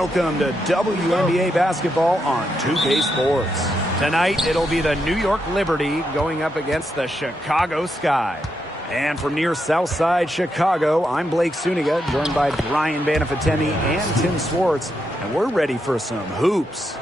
Welcome to WNBA basketball on 2K Sports. Tonight, it'll be the New York Liberty going up against the Chicago Sky. And from near Southside Chicago, I'm Blake Suniga, joined by Brian Banafitemi and Tim Swartz. And we're ready for some hoops.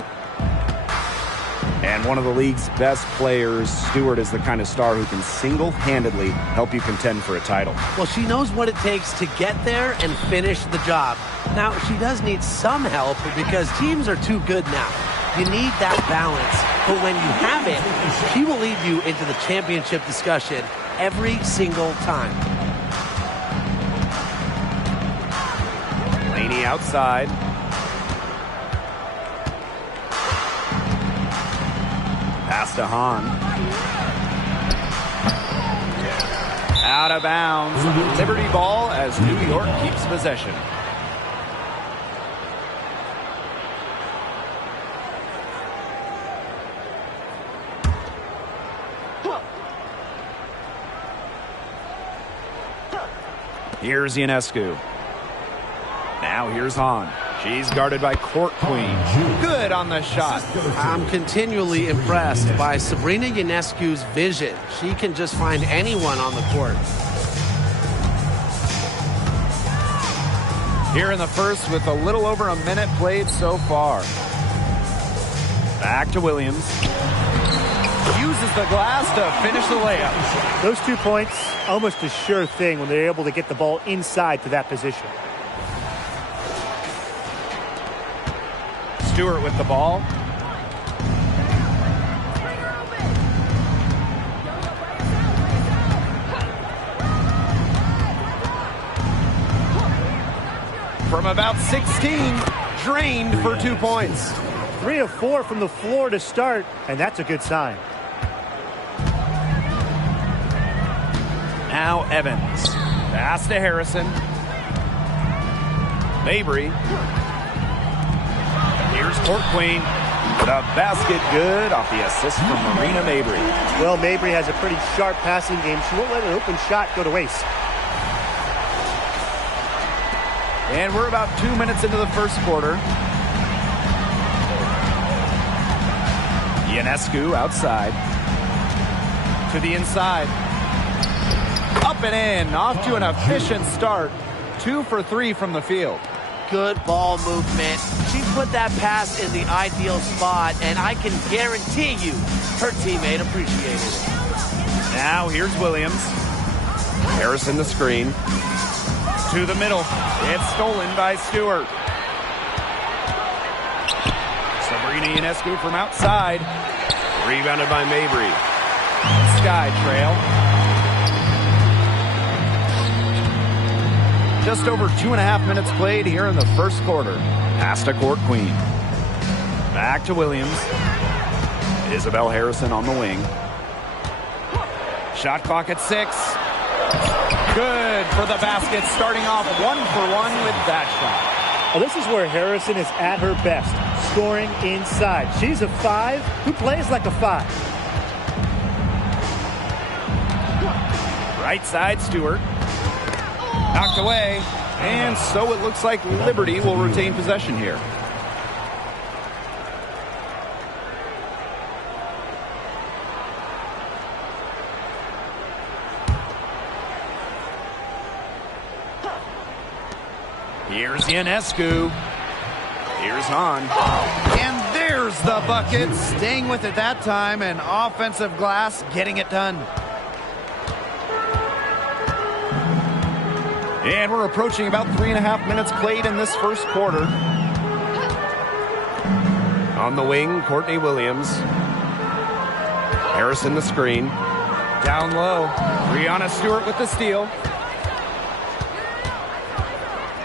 And one of the league's best players, Stewart, is the kind of star who can single-handedly help you contend for a title. Well, she knows what it takes to get there and finish the job. Now, she does need some help because teams are too good now. You need that balance. But when you have it, she will lead you into the championship discussion every single time. Laney outside. Pass to Hahn. Out of bounds. Liberty ball as New York keeps possession. Here's Ionescu. Now here's Hahn. She's guarded by Court Queen. Good on the shot. I'm continually impressed by Sabrina Ionescu's vision. She can just find anyone on the court. Here in the first with a little over a minute played so far. Back to Williams. Uses the glass to finish the layup. Those 2 points, almost a sure thing when they're able to get the ball inside to that position. Stewart with the ball. From about 16, drained for 2 points. 3 of 4 from the floor to start, and that's a good sign. Now Evans. Pass to Harrison. Mabry. Here's Court Queen. The basket good off the assist from Marina Mabry. Well, Mabry has a pretty sharp passing game. She won't let an open shot go to waste. And we're about 2 minutes into the first quarter. Ionescu outside. To the inside. Up and in. Off to an efficient start. 2 for 3 from the field. Good ball movement. She put that pass in the ideal spot, and I can guarantee you her teammate appreciated it. Now here's Williams. Harrison the screen. To the middle. It's stolen by Stewart. Sabrina Ionescu from outside. Rebounded by Mabry. Sky trail. Just over 2.5 minutes played here in the first quarter. Pass to Court Queen. Back to Williams. Isabel Harrison on the wing. Shot clock at 6. Good for the basket, starting off 1 for 1 with that shot. Well, this is where Harrison is at her best, scoring inside. She's a 5 who plays like a 5. Right side, Stewart. Knocked away, and so it looks like Liberty will retain possession here. Here's Ionescu. Here's Hahn. And there's the bucket. Staying with it that time, and offensive glass getting it done. And we're approaching about 3.5 minutes played in this first quarter. On the wing, Courtney Williams. Harrison the screen. Down low. Brianna Stewart with the steal.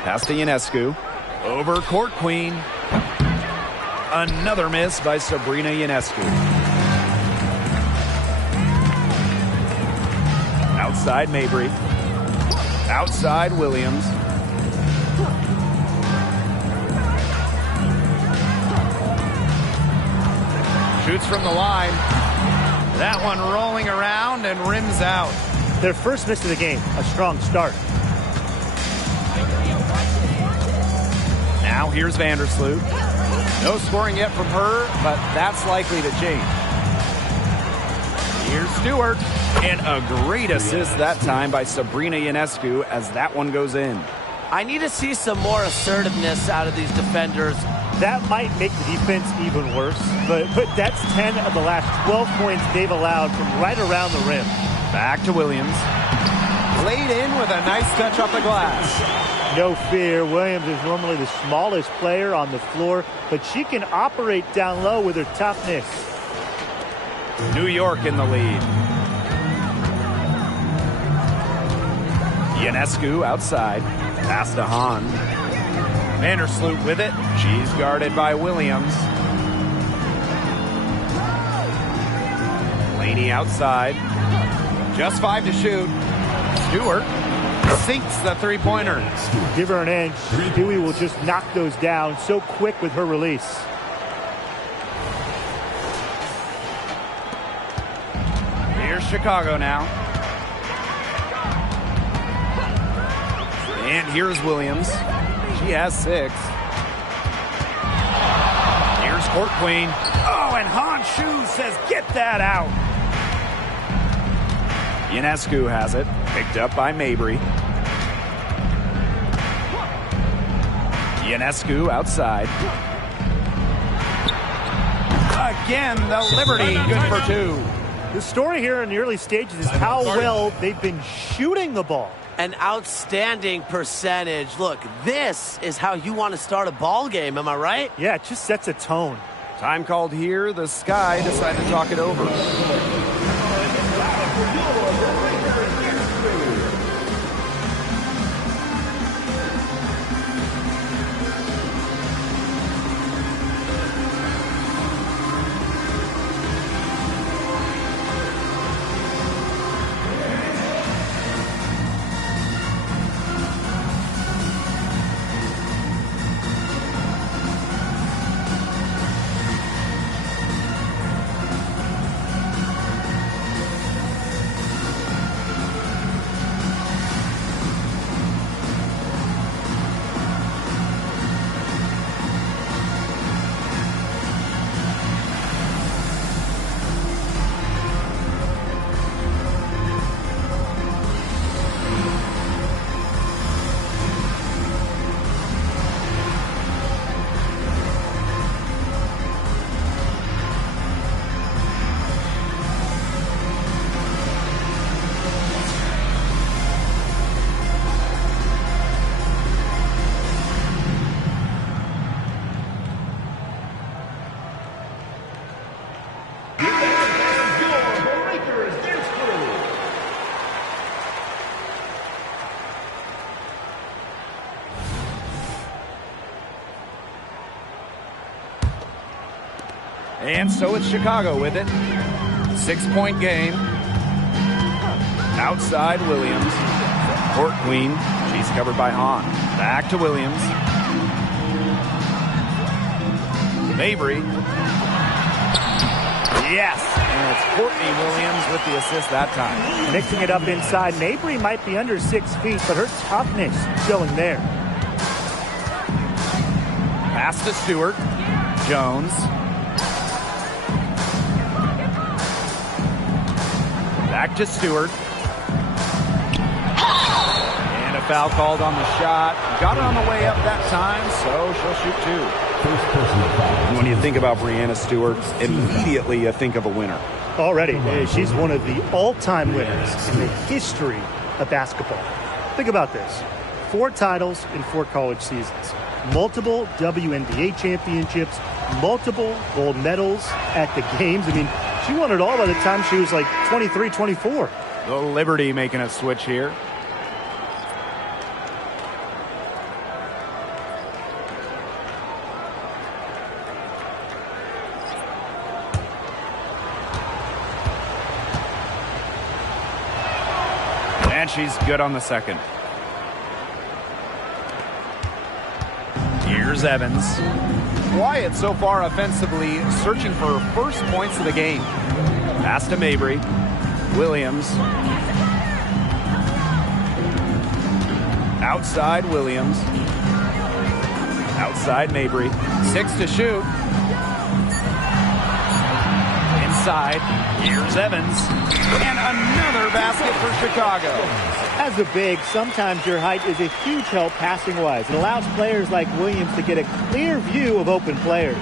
Pass to Ionescu. Over Court Queen. Another miss by Sabrina Ionescu. Outside Mabry. Outside Williams. Shoots from the line. That one rolling around and rims out. Their first miss of the game. A strong start. Now here's Vandersloot. No scoring yet from her, but that's likely to change. Here's Stewart. And a great assist that time by Sabrina Ionescu as that one goes in. I need to see some more assertiveness out of these defenders. That might make the defense even worse, but that's 10 of the last 12 points they've allowed from right around the rim. Back to Williams. Laid in with a nice touch off the glass. No fear, Williams is normally the smallest player on the floor, but she can operate down low with her toughness. New York in the lead. Ionescu outside. Pass to Hahn. Vandersloot with it. She's guarded by Williams. Laney outside. Just 5 to shoot. Stewart sinks the three-pointer. Give her an inch. Stewie will just knock those down so quick with her release. Here's Chicago now. And here's Williams. She has 6. Here's Court Queen. Oh, and Han Shu says, get that out. Ionescu has it. Picked up by Mabry. Ionescu outside. Again, the Liberty, good for 2. The story here in the early stages is how well they've been shooting the ball. An outstanding percentage. Look, this is how you want to start a ball game, am I right? Yeah, it just sets a tone. Time called here. The Sky decide to talk it over. And so it's Chicago with it. 6-point game. Outside Williams. Court Queen. She's covered by Hahn. Back to Williams. Mabry. Yes. And it's Courtney Williams with the assist that time. Mixing it up inside. Mabry might be under 6 feet, but her toughness showing there. Pass to Stewart. Jones. Back to Stewart. And a foul called on the shot. Got it on the way up that time, so she'll shoot 2. When you think about Breanna Stewart, immediately you think of a winner. Already, she's one of the all-time winners in the history of basketball. Think about this. 4 titles in 4 college seasons. Multiple WNBA championships. Multiple gold medals at the games. I mean, she won it all by the time she was like 23, 24. The Liberty making a switch here. And she's good on the second. Here's Evans. Quiet so far offensively, searching for her first points of the game. Pass to Mabry. Williams. Outside Williams. Outside Mabry. 6 to shoot. Inside. Here's Evans. And another basket for Chicago. As a big, sometimes your height is a huge help passing-wise. It allows players like Williams to get a clear view of open players.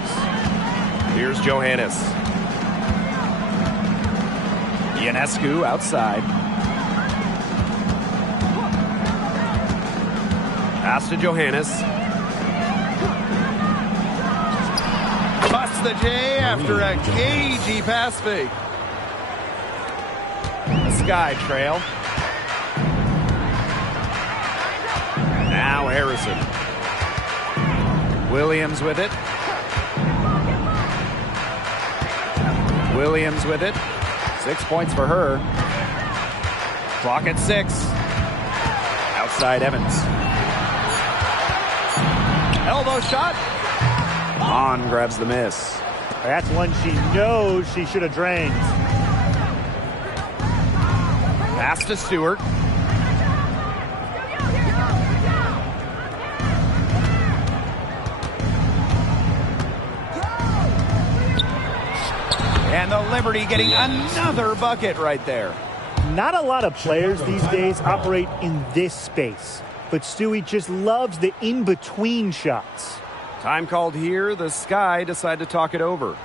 Here's Johannes. Ionescu outside. Pass to Johannes. Busts the J after a cagey pass fake. Sky trail. Now Harrison. Williams with it. Williams with it. 6 points for her. Clock at 6. Outside Evans. Elbow shot. On grabs the miss. That's one she knows she should have drained. Pass to Stewart. And the Liberty getting another bucket right there. Not a lot of players these days operate in this space, but Stewie just loves the in-between shots. Time called here. The Sky decide to talk it over.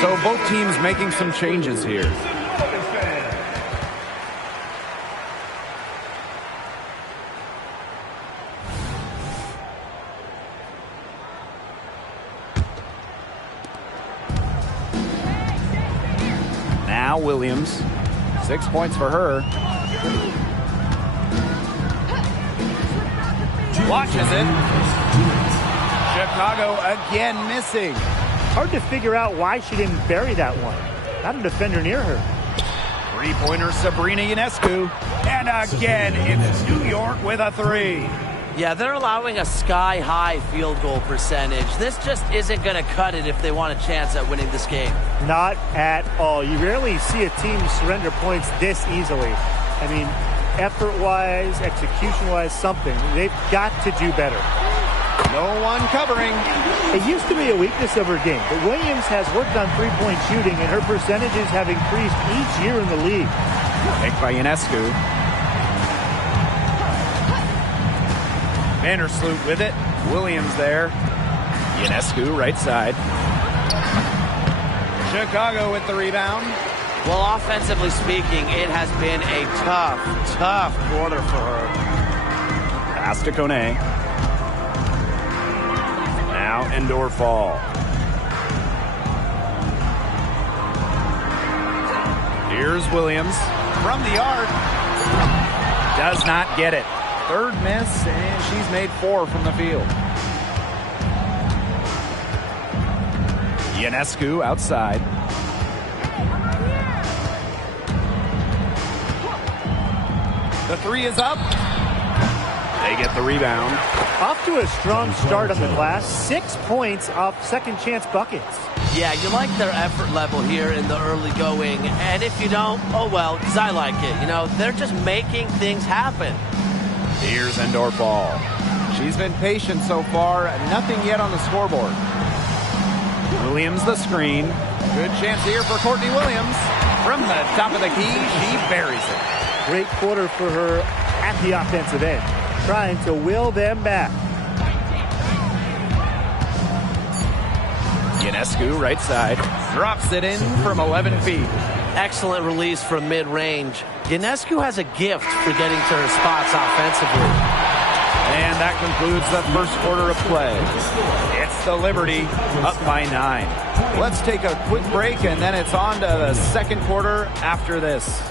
So both teams making some changes here. Now Williams. 6 points for her. Watches it. Chicago again missing. Hard to figure out why she didn't bury that one. Not a defender near her. Three-pointer Sabrina Ionescu. And again, it's New York with a three. Yeah, they're allowing a sky-high field goal percentage. This just isn't going to cut it if they want a chance at winning this game. Not at all. You rarely see a team surrender points this easily. I mean, effort-wise, execution-wise, something. They've got to do better. No one covering. It used to be a weakness of her game, but Williams has worked on three-point shooting, and her percentages have increased each year in the league. Picked by Ionescu. Vandersloot with it. Williams there. Ionescu right side. Chicago with the rebound. Well, offensively speaking, it has been a tough quarter for her. Pass to Kone. Now Endor Fall. Here's Williams from the arc. Does not get it. Third miss, and she's made 4 from the field. Ionescu outside. The three is up. They get the rebound. Off to a strong start on the glass. 6 points off second chance buckets. Yeah, you like their effort level here in the early going. And if you don't, oh well, because I like it. You know, they're just making things happen. Here's Endor Fall. She's been patient so far. Nothing yet on the scoreboard. Williams the screen. Good chance here for Courtney Williams. From the top of the key, she buries it. Great quarter for her at the offensive end, trying to will them back. Ionescu, right side, drops it in from 11 feet. Excellent release from mid-range. Ionescu has a gift for getting to her spots offensively. And that concludes the first quarter of play. It's the Liberty up by 9. Let's take a quick break, and then it's on to the second quarter after this.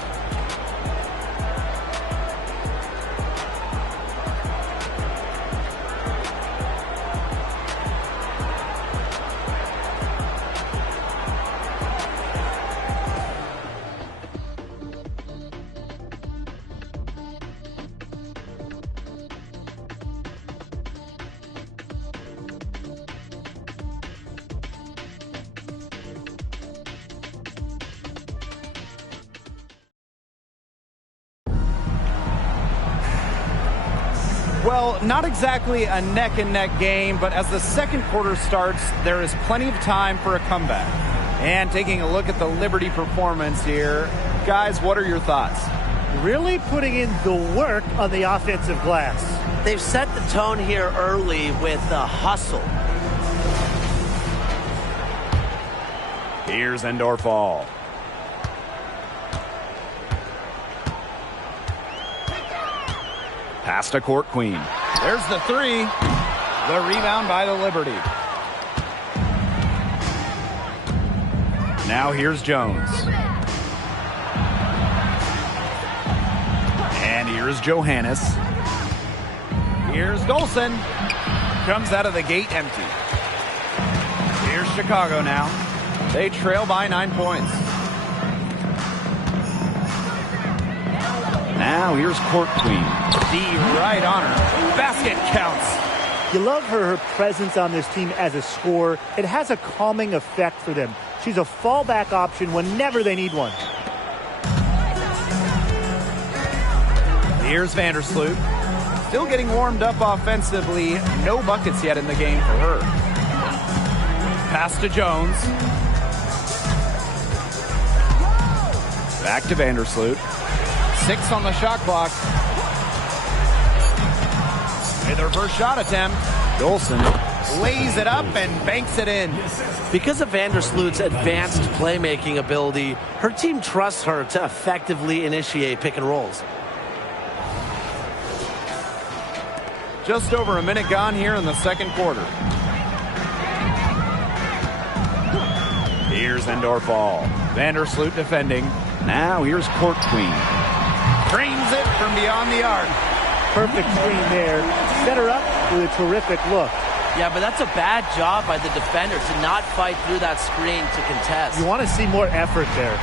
Well, not exactly a neck-and-neck game, but as the second quarter starts, there is plenty of time for a comeback. And taking a look at the Liberty performance here, guys, what are your thoughts? Really putting in the work on the offensive glass. They've set the tone here early with the hustle. Here's Endorf-All. Pass to Court Queen. There's the three. The rebound by the Liberty. Now here's Jones. And here's Johannes. Here's Dolson. Comes out of the gate empty. Here's Chicago now. They trail by 9 points. Now here's Court Queen. D right on her. Basket counts. You love her presence on this team as a scorer. It has a calming effect for them. She's a fallback option whenever they need one. Here's Vandersloot. Still getting warmed up offensively. No buckets yet in the game for her. Pass to Jones. Back to Vandersloot. 6 on the shot clock. With her first shot attempt, Dolson lays it up and banks it in. Because of Vandersloot's advanced playmaking ability, her team trusts her to effectively initiate pick and rolls. Just over a minute gone here in the second quarter. Here's Endorf-All. Vandersloot defending. Now here's Court Queen. Frames it from beyond the arc. Perfect screen there. Set her up with a terrific look. Yeah, but that's a bad job by the defender to not fight through that screen to contest. You want to see more effort there.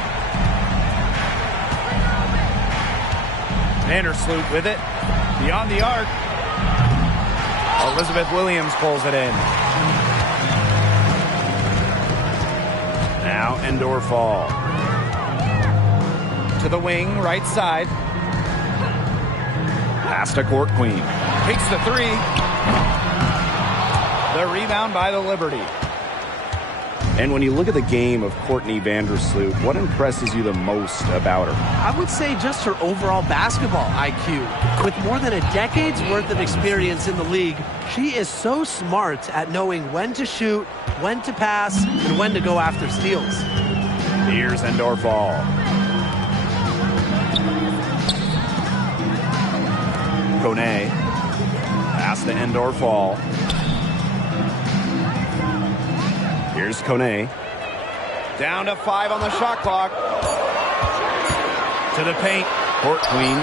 Vandersloot with it. Beyond the arc. Elizabeth Williams pulls it in. Now Endorf-All. To the wing, right side. Pass to Court Queen. Takes the three. The rebound by the Liberty. And when you look at the game of Courtney Vandersloot, what impresses you the most about her? I would say just her overall basketball IQ. With more than a decade's worth of experience in the league, she is so smart at knowing when to shoot, when to pass, and when to go after steals. Here's Endorf-All. Kone. Pass to Endorf-All. Here's Kone. Down to 5 on the shot clock. To the paint. Court Queen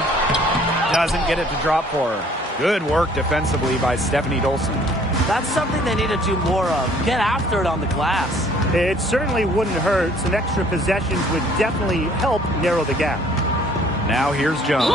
doesn't get it to drop for her. Good work defensively by Stephanie Dolson. That's something they need to do more of. Get after it on the glass. It certainly wouldn't hurt. Some extra possessions would definitely help narrow the gap. Now here's Jones.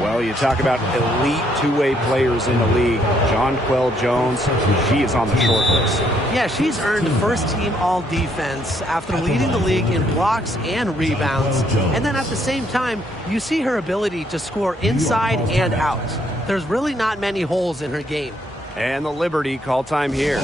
Well, you talk about elite two-way players in the league. Jonquel Jones, she is on the short list. Yeah, she's earned first-team all-defense after leading the league in blocks and rebounds. And then at the same time, you see her ability to score inside and out. There's really not many holes in her game. And the Liberty call time here.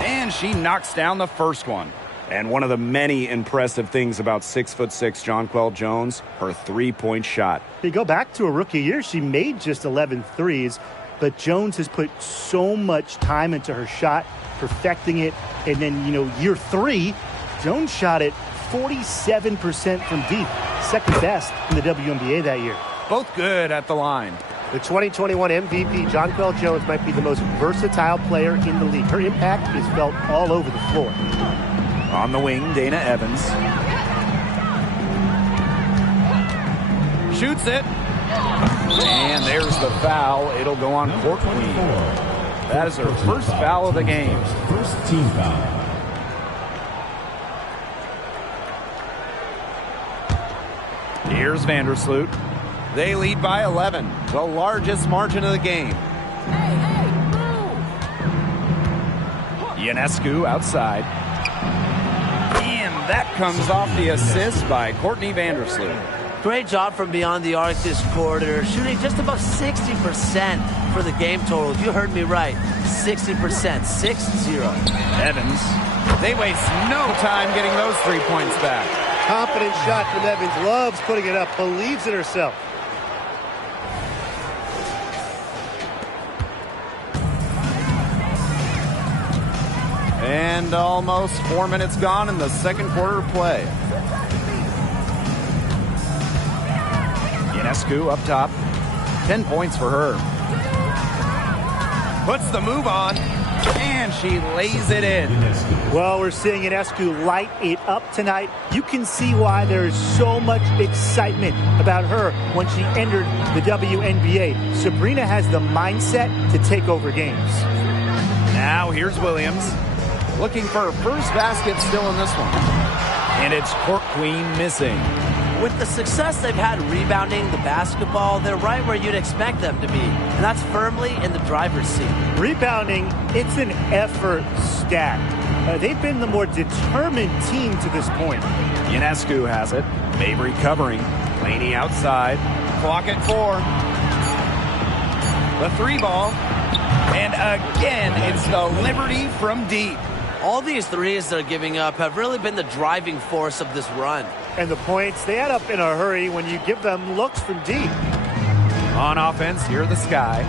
And she knocks down the first one. And one of the many impressive things about 6'6" Jonquel Jones, her three-point shot. You go back to her rookie year, she made just 11 threes, but Jones has put so much time into her shot, perfecting it. And then, year 3, Jones shot it 47% from deep, second best in the WNBA that year. Both good at the line. The 2021 MVP, Jonquel Jones, might be the most versatile player in the league. Her impact is felt all over the floor. On the wing, Dana Evans. Shoots it. And there's the foul. It'll go on Court Queen. That is her first foul of the game. First team foul. Here's Vandersloot. They lead by 11, the largest margin of the game. Ionescu outside. And that comes off the assist by Courtney Vandersloot. Great job from beyond the arc this quarter, shooting just about 60% for the game total. You heard me right, 60%, 6-0. Evans, they waste no time getting those 3 points back. Confident shot from Evans, loves putting it up, believes in herself. And almost 4 minutes gone in the second quarter of play. Ionescu up top. 10 points for her. Puts the move on. And she lays it in. Well, we're seeing Ionescu light it up tonight. You can see why there is so much excitement about her when she entered the WNBA. Sabrina has the mindset to take over games. Now here's Williams. Looking for her first basket still in this one. And it's Court Queen missing. With the success they've had rebounding the basketball, they're right where you'd expect them to be. And that's firmly in the driver's seat. Rebounding, it's an effort stat. They've been the more determined team to this point. Ionescu has it. Mabry covering. Laney outside. Clock at 4. The 3 ball. And again, it's the Liberty from deep. All these threes they're giving up have really been the driving force of this run. And the points, they add up in a hurry when you give them looks from deep. On offense, here the Sky.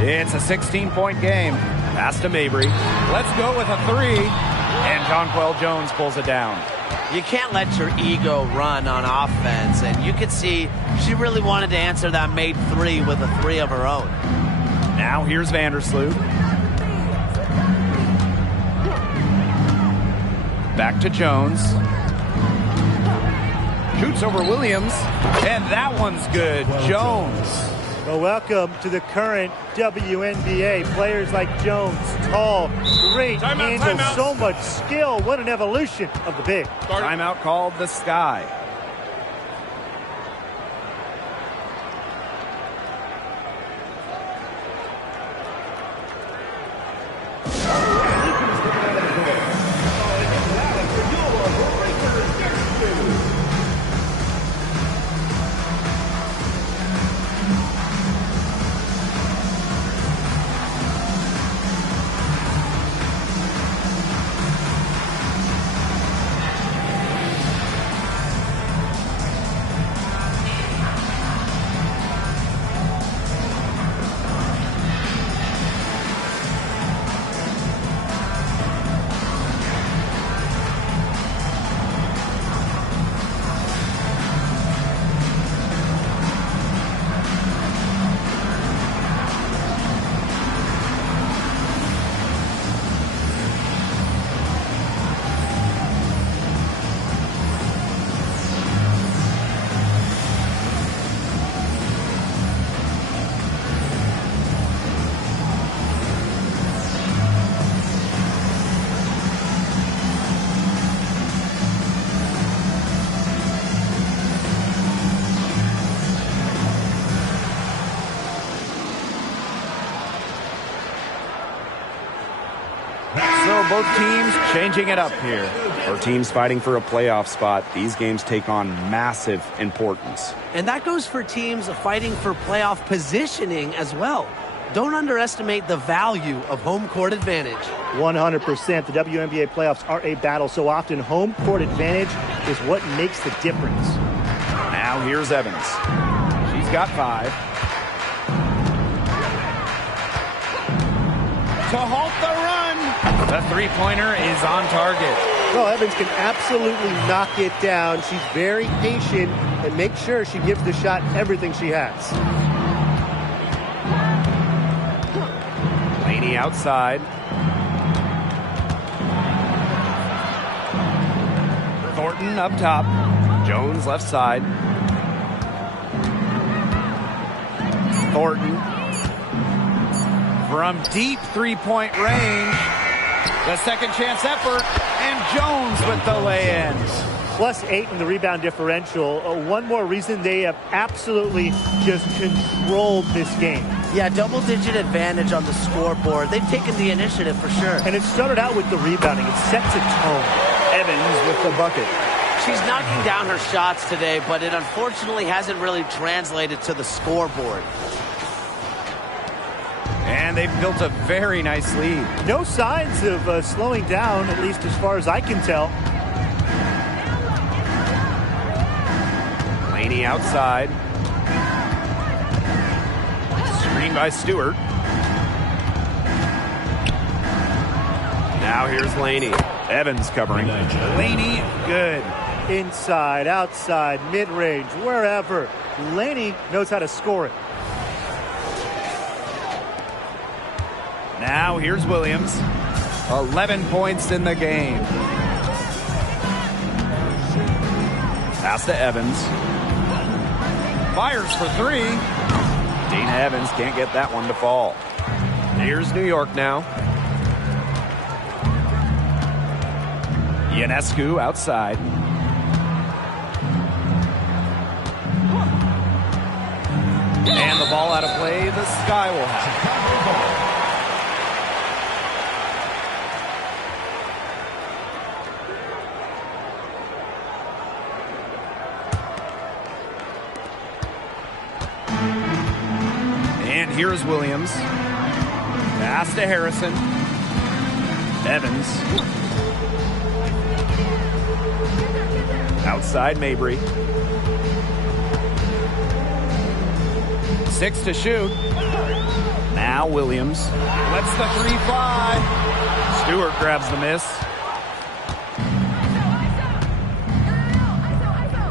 It's a 16-point game. Pass to Mabry. Let's go with a 3. And Jonquel Jones pulls it down. You can't let your ego run on offense. And you could see she really wanted to answer that made 3 with a 3 of her own. Now here's Vandersloot. Back to Jones. Shoots over Williams, and that one's good. Jones. Well, welcome to the current WNBA. Players like Jones, tall, great handle, so much skill. What an evolution of the big. Timeout called the Sky. So both teams changing it up here. For teams fighting for a playoff spot, these games take on massive importance. And that goes for teams fighting for playoff positioning as well. Don't underestimate the value of home court advantage. 100%. The WNBA playoffs are a battle. So often, home court advantage is what makes the difference. Now here's Evans. She's got 5. To halt the run. The three-pointer is on target. Well, Evans can absolutely knock it down. She's very patient and makes sure she gives the shot everything she has. Laney outside. Thornton up top. Jones left side. Thornton from deep three-point range. The second chance effort, and Jones with the lay-in. +8 in the rebound differential. One more reason they have absolutely just controlled this game. Yeah, double-digit advantage on the scoreboard. They've taken the initiative for sure. And it started out with the rebounding. It sets a tone. Evans with the bucket. She's knocking down her shots today, but it unfortunately hasn't really translated to the scoreboard. And they've built a very nice lead. No signs of slowing down, at least as far as I can tell. Laney outside. Screen by Stewart. Now here's Laney. Evans covering. Laney, good. Inside, outside, mid-range, wherever. Laney knows how to score it. Now here's Williams. 11 points in the game. Pass to Evans. Fires for 3. Dana Evans can't get that one to fall. Here's New York now. Ionescu outside. And the ball out of play. The Sky will have it. And here's Williams. Pass to Harrison. Evans. Outside Mabry. 6 to shoot. Now Williams. Lets the 3 fly. Stewart grabs the miss.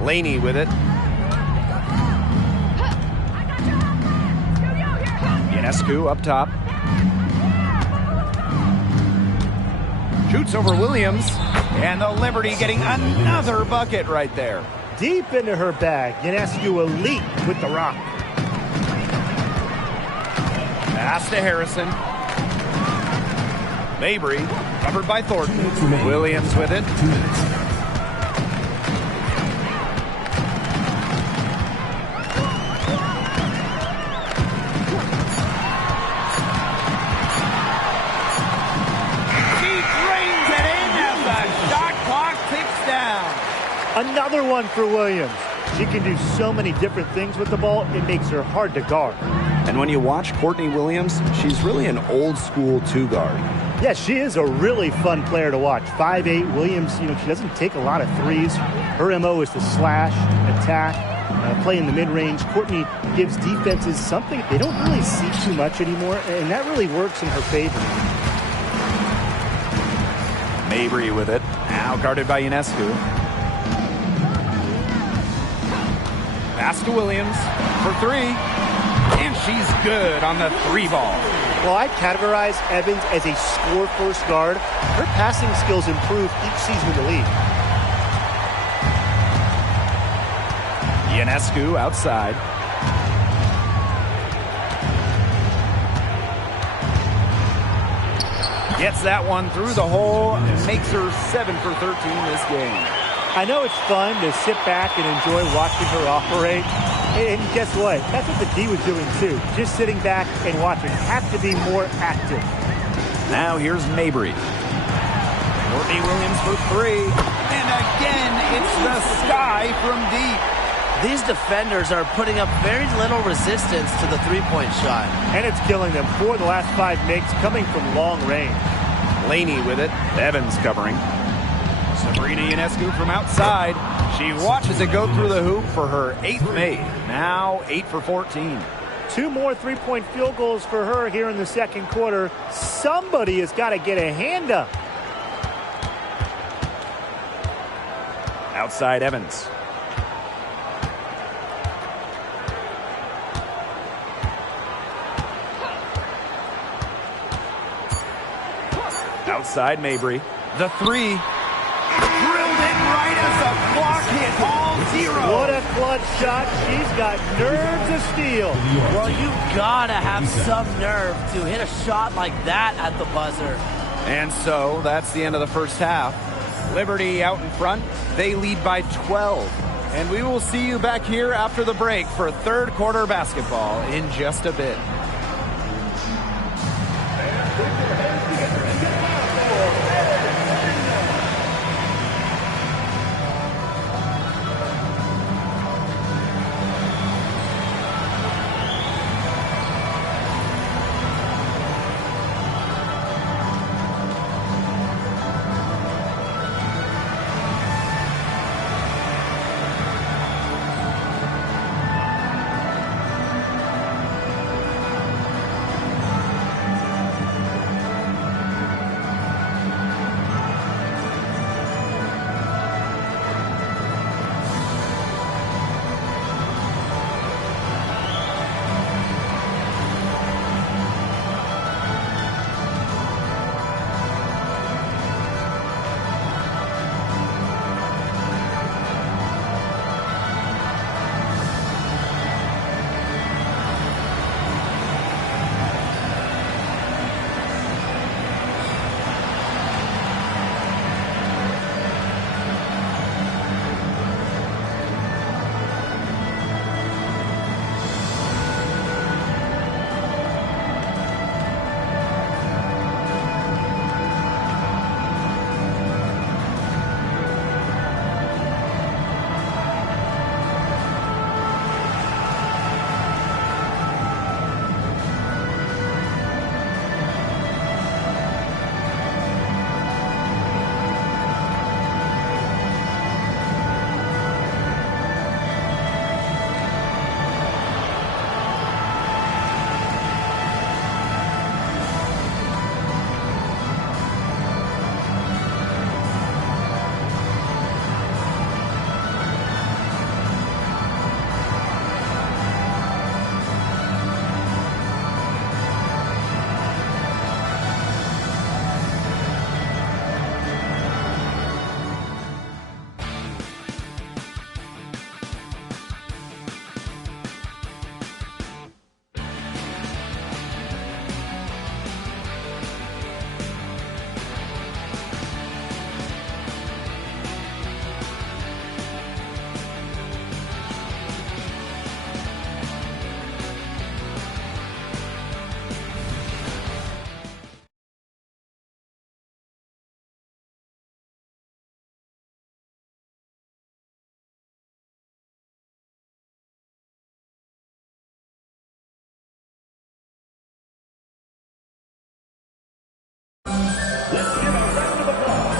Laney with it. Ionescu up top. Shoots over Williams. And the Liberty getting another bucket right there. Deep into her bag. Ionescu elite with the rock. Pass to Harrison. Mabry, covered by Thornton. Williams with it. Another one for Williams. She can do so many different things with the ball, it makes her hard to guard. And when you watch Courtney Williams, she's really an old school two-guard. Yeah, she is a really fun player to watch. 5'8", Williams, she doesn't take a lot of threes. Her MO is to slash, attack, play in the mid-range. Courtney gives defenses something they don't really see too much anymore, and that really works in her favor. Mabry with it. Now guarded by Ionescu. Pass to Williams for three, and she's good on the three ball. Well, I'd categorize Evans as a score-first guard. Her passing skills improve each season in the league. Ionescu outside. Gets that one through the hole and makes her 7 for 13 this game. I know it's fun to sit back and enjoy watching her operate. And guess what? That's what the D was doing too. Just sitting back and watching. Have to be more active. Now here's Mabry. Courtney Williams for three. And again, it's the sky from deep. These defenders are putting up very little resistance to the three-point shot. And it's killing them. 4 of the last 5 makes coming from long range. Laney with it. Evans covering. Sabrina Ionescu from outside. She watches it go through the hoop for her 8th made. Now 8 for 14. 2 more three-point field goals for her here in the second quarter. Somebody has got to get a hand up. Outside Evans. Outside Mabry. The three. Drilled it right as the clock hit all 0. What a clutch shot. She's got nerves of steel. Well, you've got to have some nerve to hit a shot like that at the buzzer. And so that's the end of the first half. Liberty out in front. They lead by 12. And we will see you back here after the break for third quarter basketball in just a bit.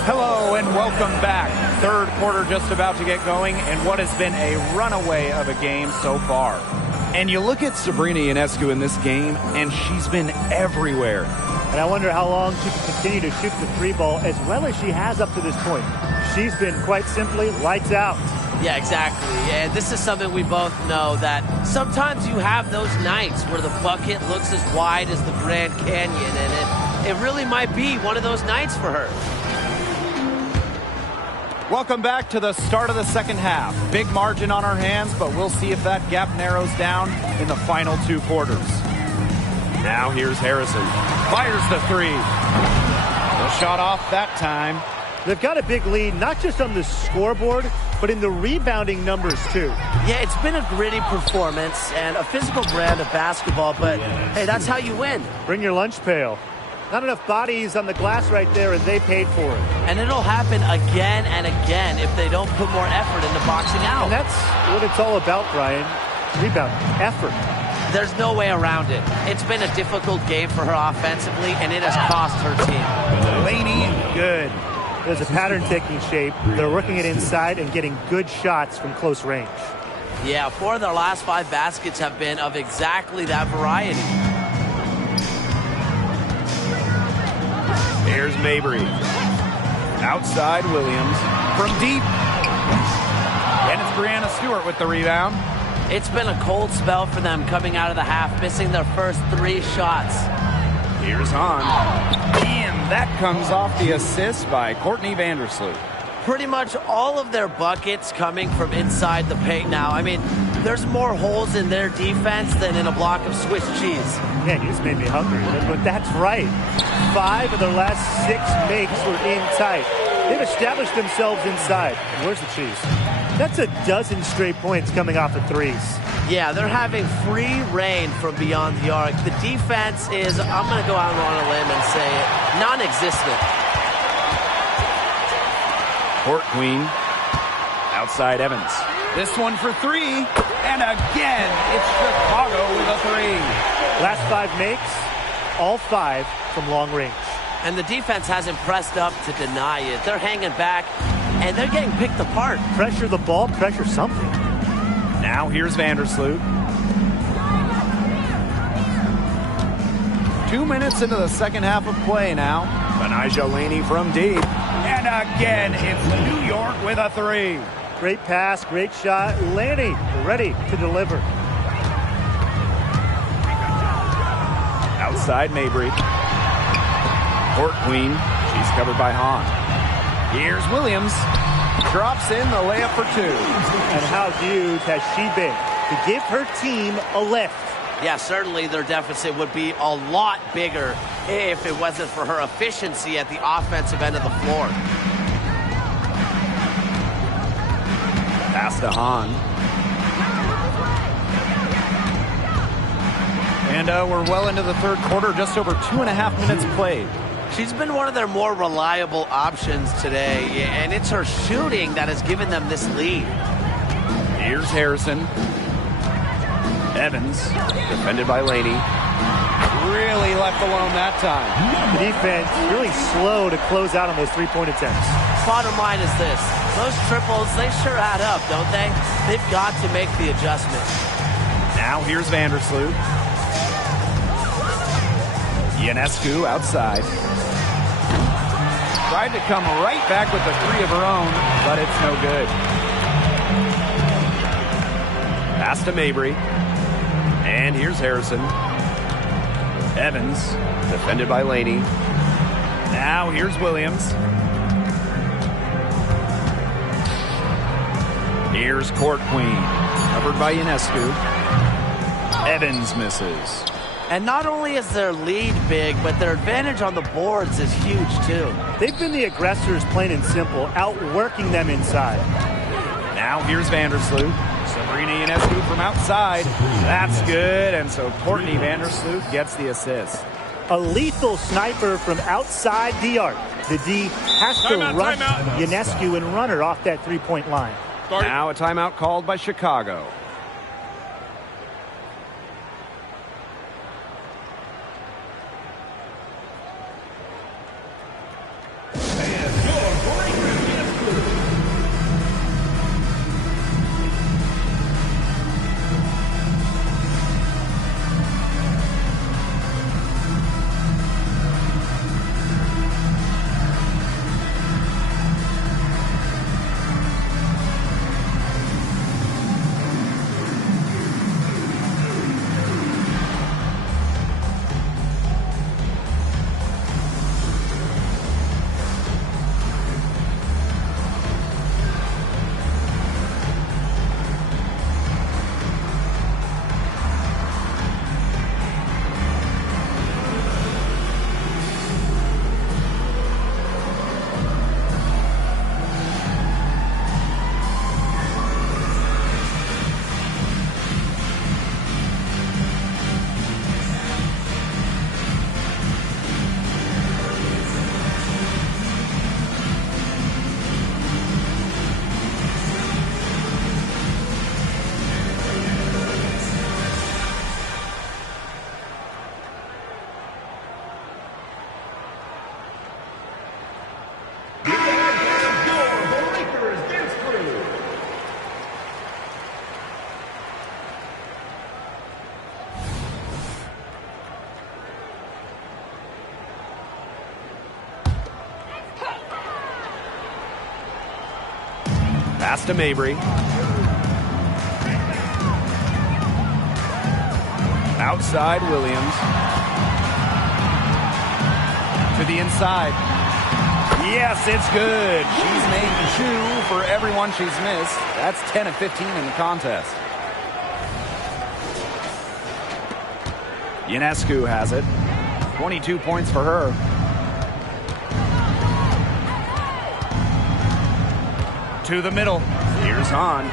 Hello and welcome back. Third quarter just about to get going, and what has been a runaway of a game so far. And you look at Sabrina Ionescu in this game, and she's been everywhere. And I wonder how long she can continue to shoot the three ball as well as she has up to this point. She's been, quite simply, lights out. Yeah, exactly. And this is something we both know, that sometimes you have those nights where the bucket looks as wide as the Grand Canyon, and it really might be one of those nights for her. Welcome back to the start of the second half. Big margin on our hands, but we'll see if that gap narrows down in the final two quarters. Now here's Harrison. Fires the three. The shot off that time. They've got a big lead, not just on the scoreboard, but in the rebounding numbers, too. Yeah, it's been a gritty performance and a physical brand of basketball, but hey, that's how you win. Bring your lunch pail. Not enough bodies on the glass right there, and they paid for it. And it'll happen again and again if they don't put more effort into boxing out. And that's what it's all about, Brian. Rebound, effort. There's no way around it. It's been a difficult game for her offensively, and it has cost her team. Laney, good. There's a pattern taking shape. They're working it inside and getting good shots from close range. Yeah, 4 of their last 5 baskets have been of exactly that variety. Here's Mabry. Outside Williams. From deep. And it's Brianna Stewart with the rebound. It's been a cold spell for them coming out of the half, missing their first 3 shots. Here's Hahn. And that comes off the assist by Courtney Vandersloot. Pretty much all of their buckets coming from inside the paint now. I mean, there's more holes in their defense than in a block of Swiss cheese. Man, you just made me hungry. But that's right. 5 of their last 6 makes were in tight. They've established themselves inside. And where's the cheese? That's a dozen straight points coming off of threes. Yeah, they're having free reign from beyond the arc. The defense is, I'm going to go out on a limb and say it, non-existent. Court Queen. Outside Evans. This one for 3. And again, it's Chicago with a 3. Last 5 makes, all 5 from long range. And the defense hasn't pressed up to deny it. They're hanging back, and they're getting picked apart. Pressure the ball, pressure something. Now here's Vandersloot. 2 minutes into the second half of play now. Benijah Laney from deep. And again, it's New York with a 3. Great pass, great shot. Laney ready to deliver. Outside Mabry. Court Queen. She's covered by Hahn. Here's Williams. Drops in the layup for 2. And how huge has she been to give her team a lift? Yeah, certainly their deficit would be a lot bigger if it wasn't for her efficiency at the offensive end of the floor. Pass to Hahn. And we're well into the third quarter, just over 2.5 minutes played. She's been one of their more reliable options today, and it's her shooting that has given them this lead. Here's Harrison. Evans, defended by Laney. Really left alone that time. The defense really slow to close out on those three-point attempts. Bottom line is this. Those triples, they sure add up, don't they? They've got to make the adjustment. Now here's Vandersloot. Ionescu outside. Tried to come right back with the 3 of her own, but it's no good. Pass to Mabry. And here's Harrison. Evans, defended by Laney. Now here's Williams. Here's Court Queen, covered by Ionescu. Evans misses. And not only is their lead big, but their advantage on the boards is huge too. They've been the aggressors, plain and simple, outworking them inside. Now here's Vandersloot. Sabrina Ionescu from outside. That's good, and so Courtney Vandersloot gets the assist. A lethal sniper from outside the arc. The D has to rush Ionescu and run her off that three-point line. Now a timeout called by Chicago. Pass to Mabry. Outside Williams. To the inside. Yes, it's good. She's made 2 for everyone she's missed. That's 10 of 15 in the contest. Ionescu has it. 22 points for her. To the middle. Here's Hahn.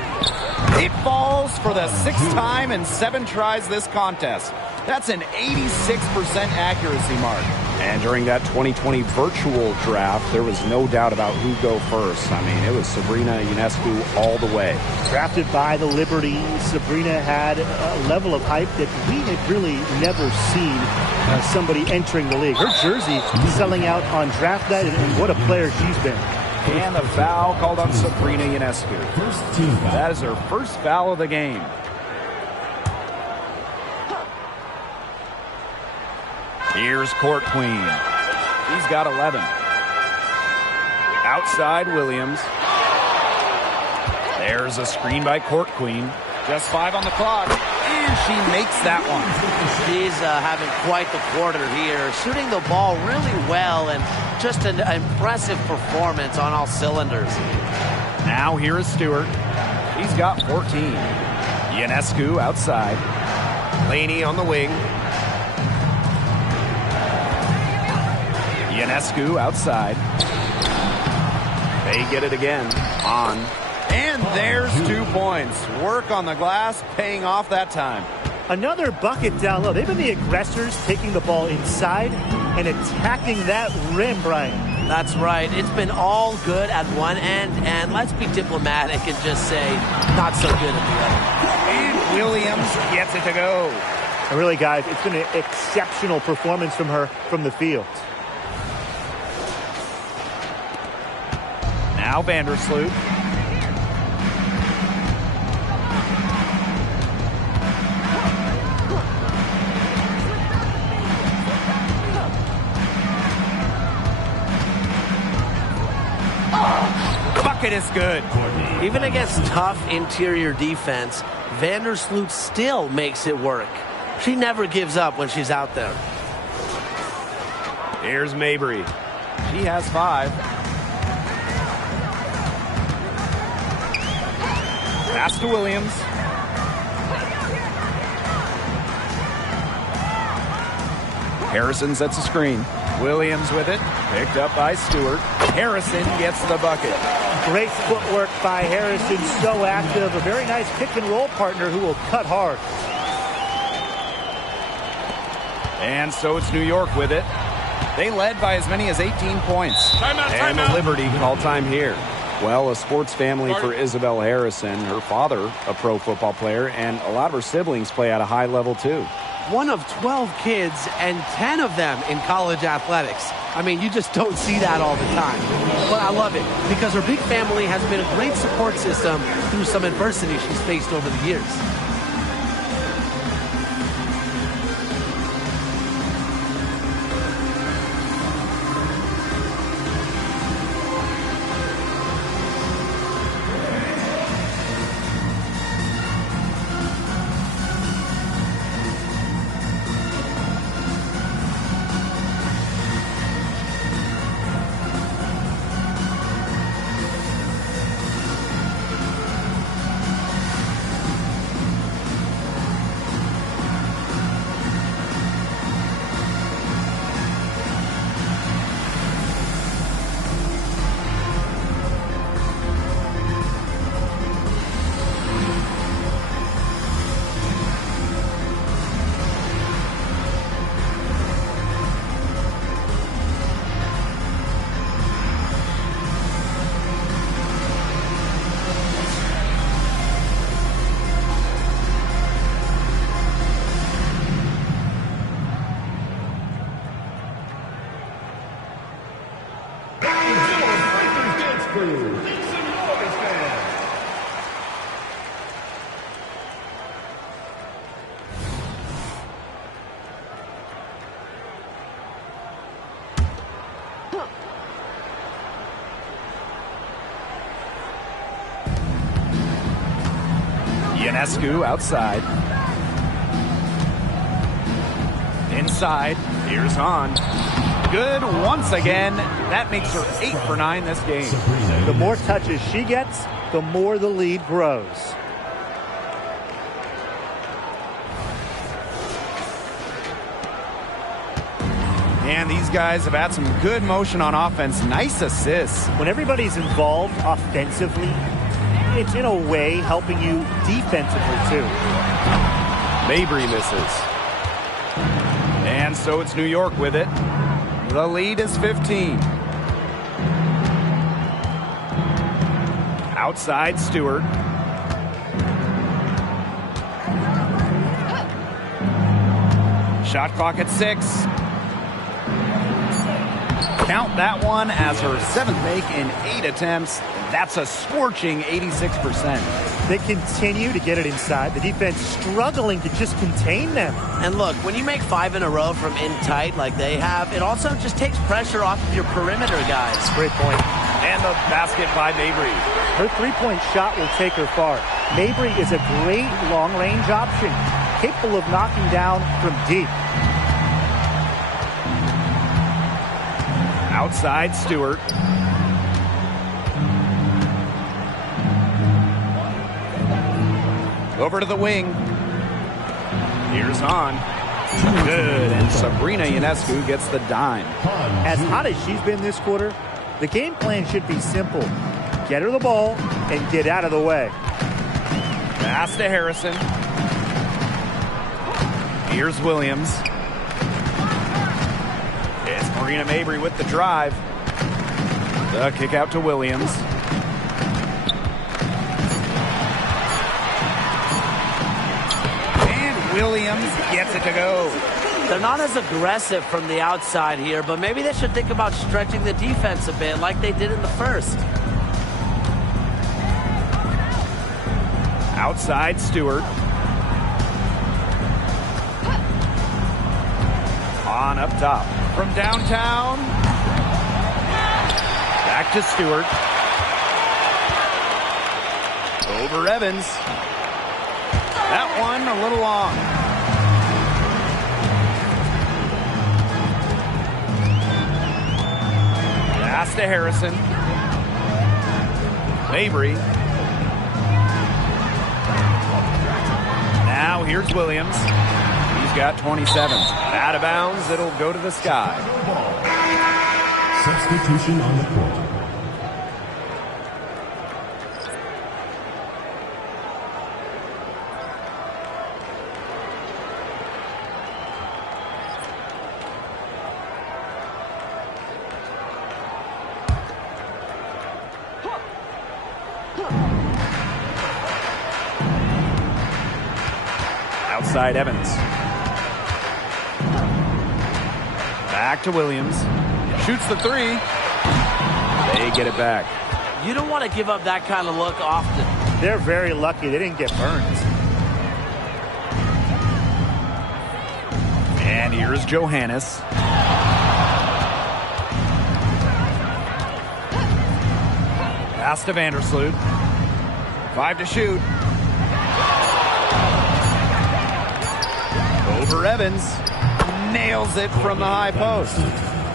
It falls for the 6th time in 7 tries this contest. That's an 86% accuracy mark. And during that 2020 virtual draft, there was no doubt about who'd go first. I mean, it was Sabrina Ionescu all the way. Drafted by the Liberty, Sabrina had a level of hype that we had really never seen somebody entering the league. Her jersey selling out on draft night, and what a player she's been. And the foul called on Sabrina Ionescu. That is her first foul of the game. Here's Court Queen. She's got 11. Outside Williams. There's a screen by Court Queen. Just 5 on the clock. And she makes that one. She's having quite the quarter here. Shooting the ball really well and just an impressive performance on all cylinders. Now here is Stewart. He's got 14. Ionescu outside. Laney on the wing. Ionescu outside. They get it again. On. And there's 2 points. Work on the glass paying off that time. Another bucket down low. They've been the aggressors taking the ball inside and attacking that rim, Brian. That's right. It's been all good at one end, and let's be diplomatic and just say not so good at the other. And Williams gets it to go. And really, guys, it's been an exceptional performance from her from the field. Now Vandersloot. Bucket is good. Even against tough interior defense, Vandersloot still makes it work. She never gives up when she's out there. Here's Mabry. She has 5. Pass to Williams. Harrison sets a screen. Williams with it. Picked up by Stewart. Harrison gets the bucket. Great footwork by Harrison. So active. A very nice pick and roll partner who will cut hard. And so it's New York with it. They led by as many as 18 points. Timeout. The Liberty call time here. Well, a sports family for Isabel Harrison. Her father, a pro football player, and a lot of her siblings play at a high level too. One of 12 kids and 10 of them in college athletics. I mean, you just don't see that all the time. But I love it because her big family has been a great support system through some adversity she's faced over the years. Ionescu outside. Inside. Here's Hahn. Good once again. That makes her 8 for 9 this game. The more touches she gets, the more the lead grows. And these guys have had some good motion on offense. Nice assists. When everybody's involved offensively, it's in a way helping you defensively too. Mabry misses. And so it's New York with it. The lead is 15. Outside Stewart. Shot clock at 6. Count that one as her 7th make in 8 attempts. That's a scorching 86%. They continue to get it inside. The defense struggling to just contain them. And look, when you make 5 in a row from in tight like they have, it also just takes pressure off of your perimeter guys. Great point. And the basket by Mabry. Her three-point shot will take her far. Mabry is a great long-range option, capable of knocking down from deep. Outside Stewart. Over to the wing. Here's Hahn. Good. And Sabrina Ionescu gets the dime. As hot as she's been this quarter, the game plan should be simple. Get her the ball and get out of the way. Pass to Harrison. Here's Williams. It's Marina Mabry with the drive. The kick out to Williams. And Williams gets it to go. They're not as aggressive from the outside here, but maybe they should think about stretching the defense a bit like they did in the first. Outside Stewart. On up top. From downtown. Back to Stewart. Over Evans. That one a little long. Pass to Harrison. Mabry. Now here's Williams. He's got 27. Out of bounds, it'll go to the sky. Substitution on the court. Outside Evans. Back to Williams. Shoots the 3. They get it back. You don't want to give up that kind of look often. They're very lucky they didn't get burned. And here's Johannes. Pass to Vandersloot. 5 to shoot. Over Evans. Nails it from the high post.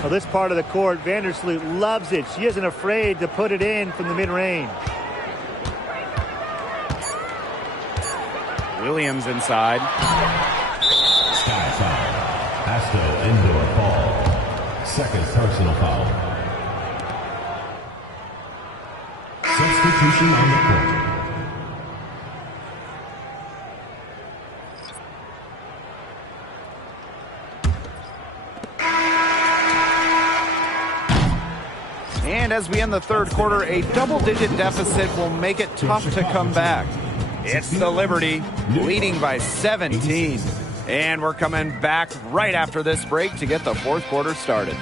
Well, this part of the court, Vandersloot loves it. She isn't afraid to put it in from the mid-range. Williams inside. Sky foul. Asto indoor ball. Second personal foul. Substitution on the court. And as we end the third quarter, a double-digit deficit will make it tough to come back. It's the Liberty leading by 17. And we're coming back right after this break to get the fourth quarter started.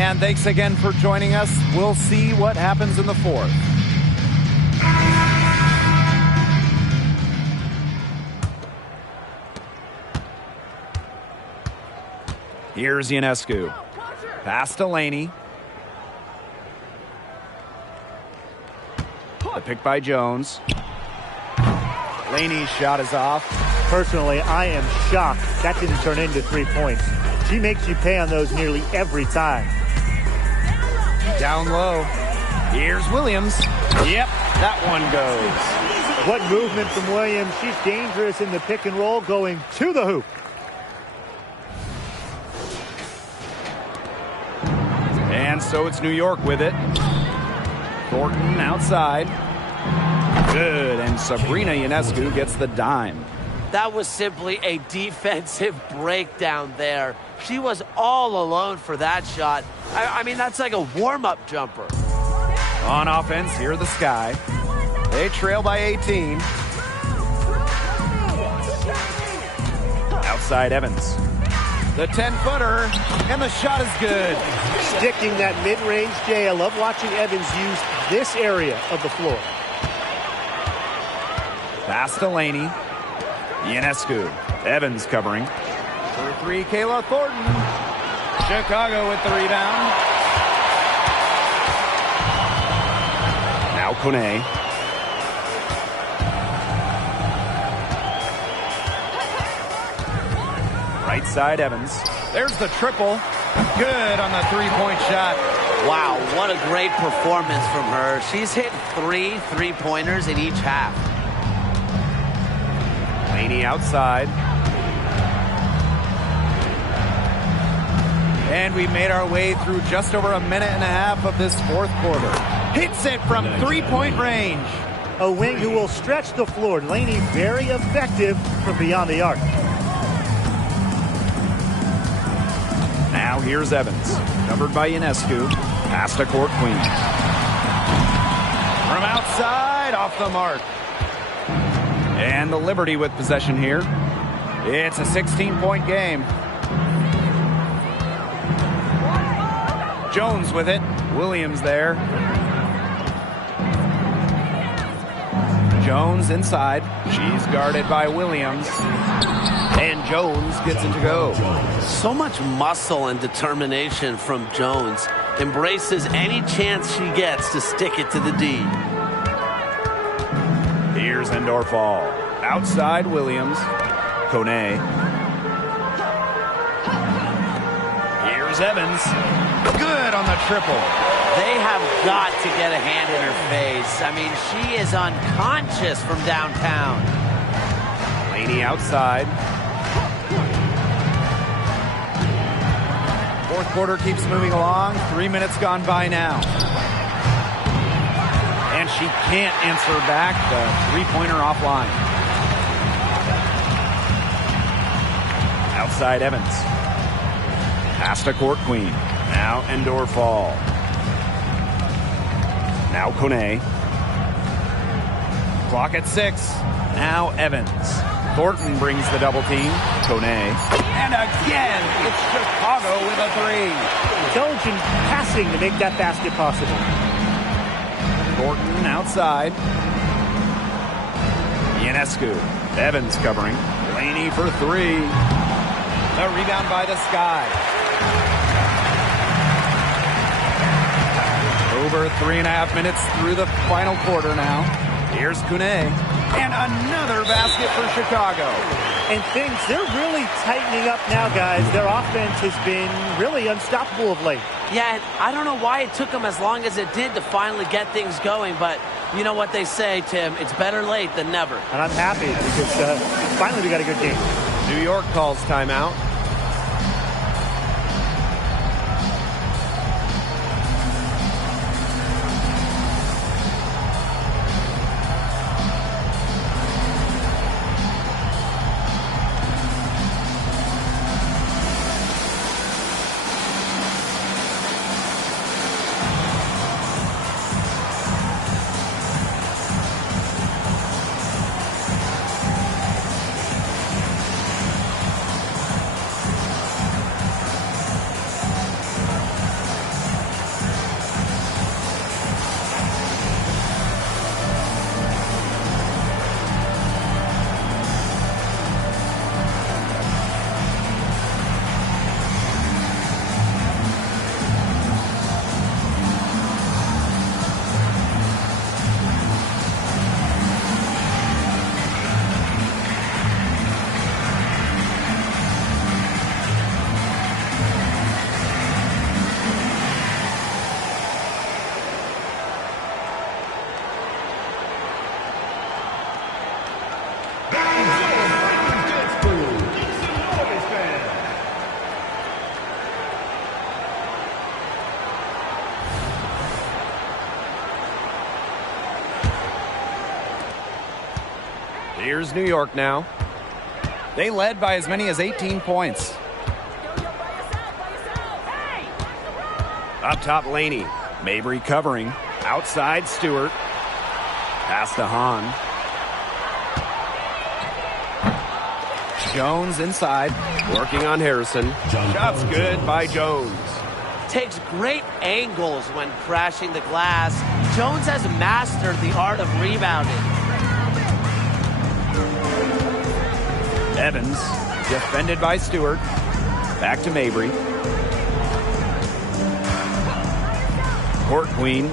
And thanks again for joining us. We'll see what happens in the fourth. Here's Ionescu. Pass to Laney. The pick by Jones. Laney's shot is off. Personally, I am shocked that didn't turn into 3 points. She makes you pay on those nearly every time. Down low. Here's Williams. Yep, that one goes. What movement from Williams. She's dangerous in the pick and roll going to the hoop. And so it's New York with it. Thornton outside. Good, and Sabrina Ionescu gets the dime. That was simply a defensive breakdown there. She was all alone for that shot. I mean, that's like a warm-up jumper. On offense, here the Sky. They trail by 18. Outside Evans. The 10-footer, and the shot is good. Sticking that mid-range J. I love watching Evans use this area of the floor. Pass to Laney. Ionescu. Evans covering. For three, Kayla Thornton. Chicago with the rebound. Now Kone. Right side Evans. There's the triple. Good on the three-point shot. Wow, what a great performance from her. She's hit 3 3-pointers in each half. Laney outside. And we made our way through just over a minute and a half of this fourth quarter. Hits it from three-point range. A wing who will stretch the floor. Laney very effective from beyond the arc. Now here's Evans. Covered by Ionescu. Pass to Court Queen. From outside, off the mark. And the Liberty with possession here. It's a 16-point game. Jones with it. Williams there. Jones inside. She's guarded by Williams. And Jones gets it to go. So much muscle and determination from Jones. Embraces any chance she gets to stick it to the D. Here's Endorfall. Outside Williams. Kone. Here's Evans. Good on the triple. They have got to get a hand in her face. I mean, she is unconscious from downtown. Laney outside. Fourth quarter keeps moving along. 3 minutes gone by now. And she can't answer back the three-pointer offline. Outside Evans. Pass to Court Queen. Now Endorfall. Now Kone. Clock at 6. Now Evans. Thornton brings the double team. Kone. And again, it's Chicago with a three. Intelligent passing to make that basket possible. Thornton outside. Ionescu. Evans covering. Laney for three. The rebound by the Sky. Over 3.5 minutes through the final quarter now. Here's Kone. And another basket for Chicago. And things, they're really tightening up now, guys. Their offense has been really unstoppable of late. Yeah, and I don't know why it took them as long as it did to finally get things going, but you know what they say, Tim, it's better late than never. And I'm happy because finally we got a good game. New York calls timeout. Here's New York now. They led by as many as 18 points. Up top, Laney. Mabry covering. Outside, Stewart. Pass to Hahn. Jones inside. Working on Harrison. Shot's good by Jones. Takes great angles when crashing the glass. Jones has mastered the art of rebounding. Evans, defended by Stewart. Back to Mabry. Court Queen.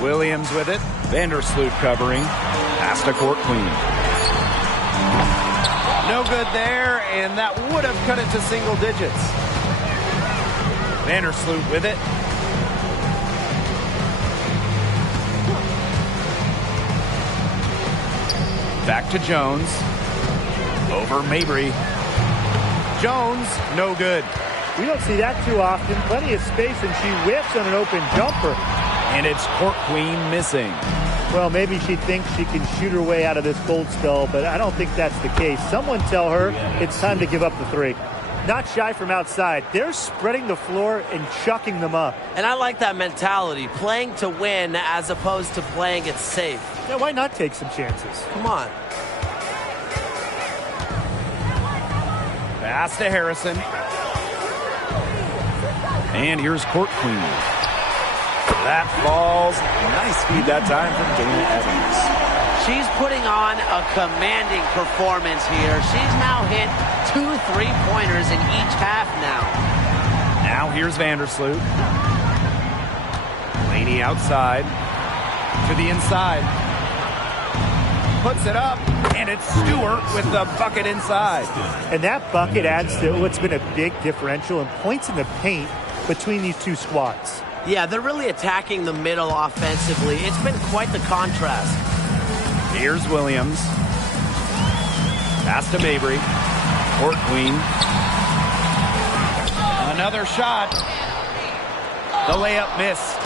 Williams with it. Vandersloot covering. Pass to Court Queen. No good there, and that would have cut it to single digits. Vandersloot with it. Back to Jones. Over Mabry. Jones, no good. We don't see that too often. Plenty of space, and she whips on an open jumper. And it's Court Queen missing. Well, maybe she thinks she can shoot her way out of this cold spell, but I don't think that's the case. Someone tell her it's time to give up the three. Not shy from outside. They're spreading the floor and chucking them up. And I like that mentality, playing to win as opposed to playing it safe. Yeah, why not take some chances? Come on. Pass to Harrison. And here's Court Queen. That falls. Nice speed that time from Dana Evans. She's putting on a commanding performance here. She's now hit 2 3-pointers in each half now. Now here's Vandersloot. Laney outside. To the inside. Puts it up. And it's Stewart with the bucket inside. And that bucket adds to what's been a big differential in points in the paint between these two squads. Yeah, they're really attacking the middle offensively. It's been quite the contrast. Here's Williams. Pass to Mabry. Court Queen. Another shot. The layup missed.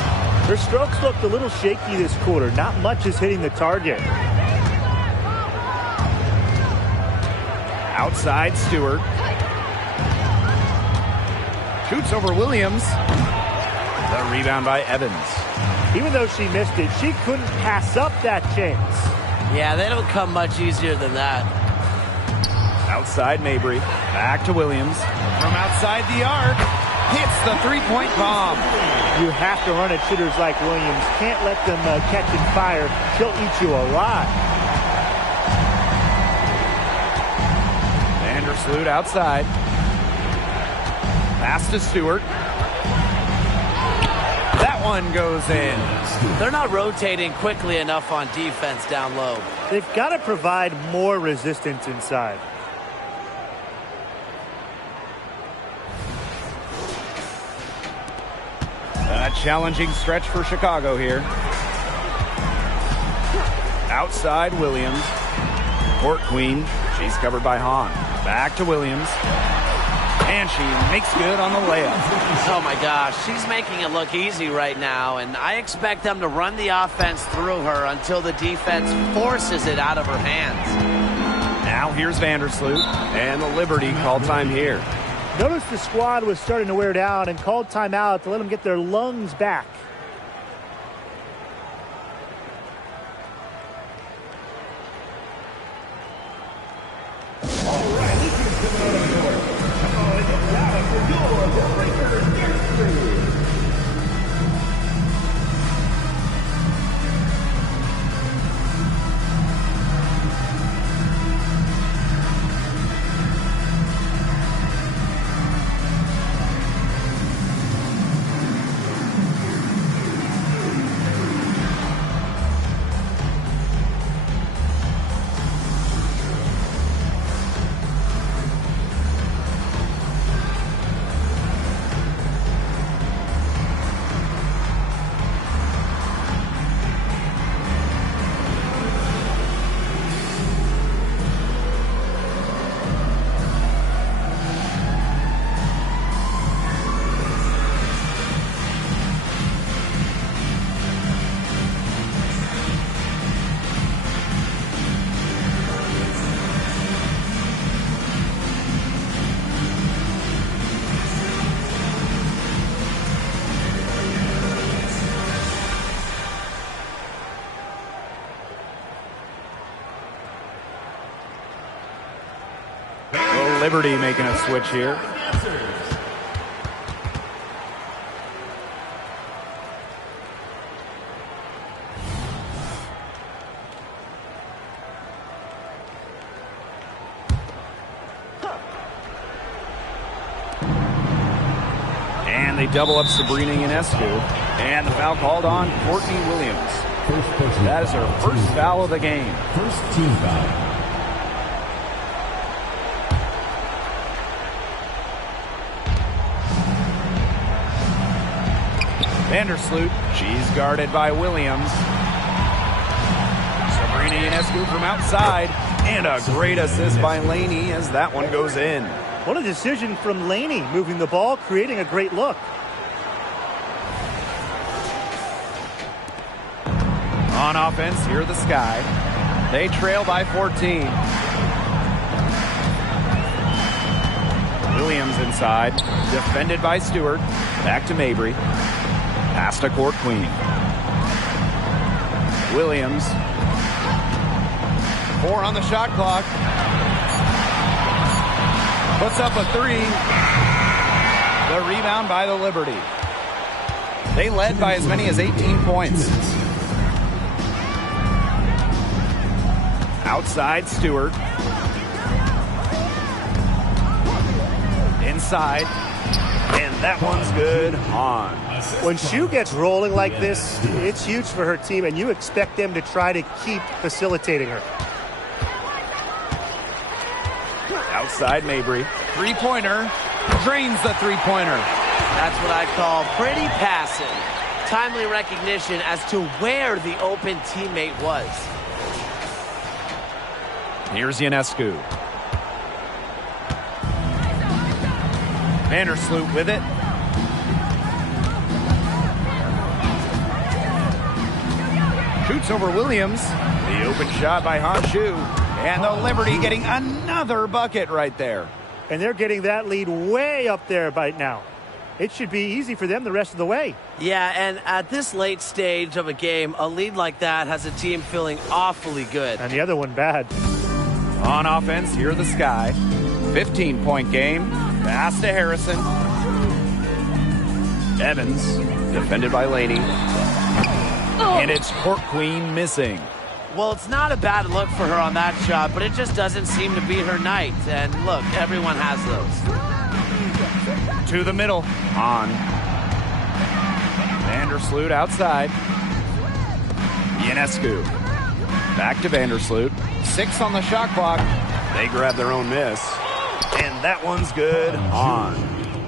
Her strokes looked a little shaky this quarter. Not much is hitting the target. Outside, Stewart. Shoots over Williams. The rebound by Evans. Even though she missed it, she couldn't pass up that chance. Yeah, they don't come much easier than that. Outside, Mabry. Back to Williams. From outside the arc. Hits the three-point bomb. You have to run at shooters like Williams. Can't let them catch and fire. She'll eat you alive. Vandersloot outside. Pass to Stewart. That one goes in. They're not rotating quickly enough on defense down low. They've got to provide more resistance inside. A challenging stretch for Chicago here. Outside, Williams. Court Queen. She's covered by Hahn. Back to Williams. And she makes good on the layup. Oh my gosh, she's making it look easy right now, and I expect them to run the offense through her until the defense forces it out of her hands. Now here's Vandersloot, and the Liberty called time here. Notice the squad was starting to wear down and called timeout to let them get their lungs back. Liberty making a switch here. And they double up Sabrina Ionescu. And the foul called on Courtney Williams. That is her first foul of the game. First team foul. Vandersloot, she's guarded by Williams. Sabrina Ionescu from outside. And a great assist by Laney as that one goes in. What a decision from Laney, moving the ball, creating a great look. On offense, here are the Sky. They trail by 14. Williams inside, defended by Stewart. Back to Mabry. Pass to Court Queen. Williams. 4 on the shot clock. Puts up a 3. The rebound by the Liberty. They led by as many as 18 points. Outside, Stewart. Inside. And that one's good on. When Shu gets rolling like this, it's huge for her team, and you expect them to try to keep facilitating her. Outside, Mabry. Three-pointer. Drains the three-pointer. That's what I call pretty passive. Timely recognition as to where the open teammate was. Here's Ionescu. Vandersloot with it. Shoots over Williams. The open shot by Honshu. And the Liberty getting another bucket right there. And they're getting that lead way up there right now. It should be easy for them the rest of the way. Yeah, and at this late stage of a game, a lead like that has a team feeling awfully good. And the other one bad. On offense, here are the Sky. 15-point game. Pass to Harrison. Evans, defended by Laney. And it's Court Queen missing. Well, it's not a bad look for her on that shot, but it just doesn't seem to be her night. And look, everyone has those. To the middle. On. Vandersloot outside. Ionescu. Back to Vandersloot. 6 on the shot clock. They grab their own miss. And that one's good. On.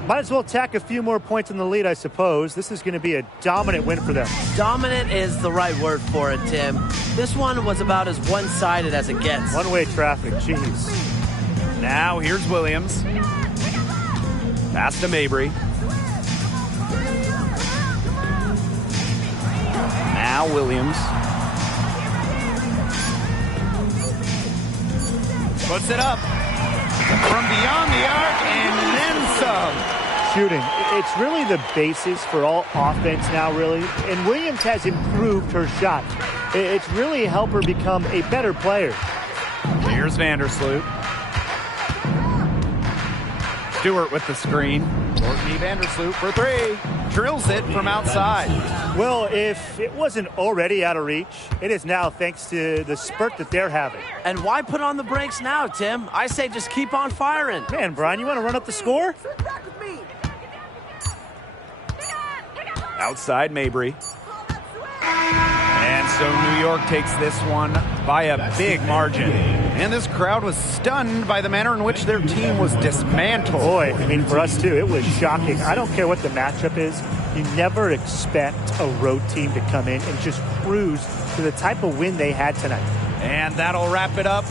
Might as well tack a few more points in the lead, I suppose. This is going to be a dominant win for them. Dominant is the right word for it, Tim. This one was about as one-sided as it gets. One-way traffic, jeez. Now here's Williams. Pass to Mabry. Now Williams. Puts it up. From beyond the arc and then some. Shooting. It's really the basis for all offense now, really. And Williams has improved her shot. It's really helped her become a better player. Here's Vandersloot. Stewart with the screen. Courtney Vandersloot for 3. Drills it from outside. Well, if it wasn't already out of reach, it is now thanks to the spurt that they're having. And why put on the brakes now, Tim? I say just keep on firing. Man, Brian, you want to run up the score? Outside Mabry. And so New York takes this one by a big margin. And this crowd was stunned by the manner in which their team was dismantled. Boy, I mean, for us too, it was shocking. I don't care what the matchup is. You never expect a road team to come in and just cruise to the type of win they had tonight. And that'll wrap it up